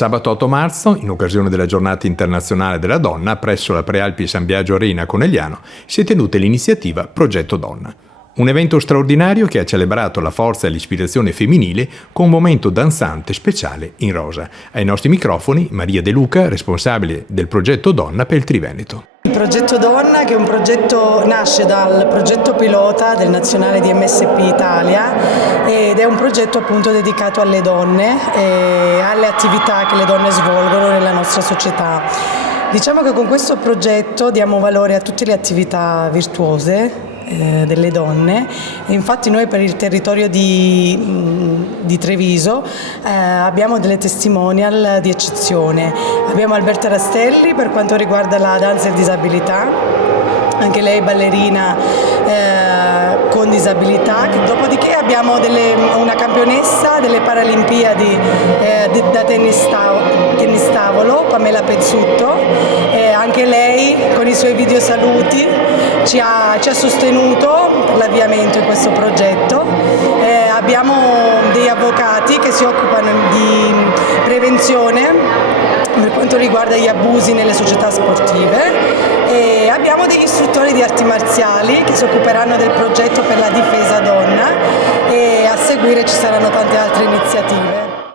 Sabato 8 marzo, in occasione della Giornata Internazionale della Donna, presso la Prealpi San Biagio Arena a Conegliano, si è tenuta l'iniziativa Progetto Donna. Un evento straordinario che ha celebrato la forza e l'ispirazione femminile con un momento danzante speciale in rosa. Ai nostri microfoni Maria De Luca, responsabile del Progetto Donna per il Triveneto. Il Progetto Donna, che è un progetto, nasce dal progetto pilota del nazionale di MSP Italia ed è un progetto appunto dedicato alle donne e alle attività che le donne svolgono nella nostra società. Diciamo che con questo progetto diamo valore a tutte le attività virtuose delle donne e infatti noi per il territorio di Treviso abbiamo delle testimonial di eccezione. Abbiamo Alberta Rastelli per quanto riguarda la danza e disabilità, anche lei ballerina con disabilità. Dopodiché abbiamo una campionessa delle Paralimpiadi da tennis tavolo, Pamela Pezzutto, anche lei con i suoi video saluti ci ha sostenuto per l'avviamento di questo progetto. Abbiamo degli avvocati che si occupano di prevenzione per quanto riguarda gli abusi nelle società sportive e abbiamo degli istruttori di arti marziali che si occuperanno del progetto per la difesa donna e a seguire ci saranno tante altre iniziative.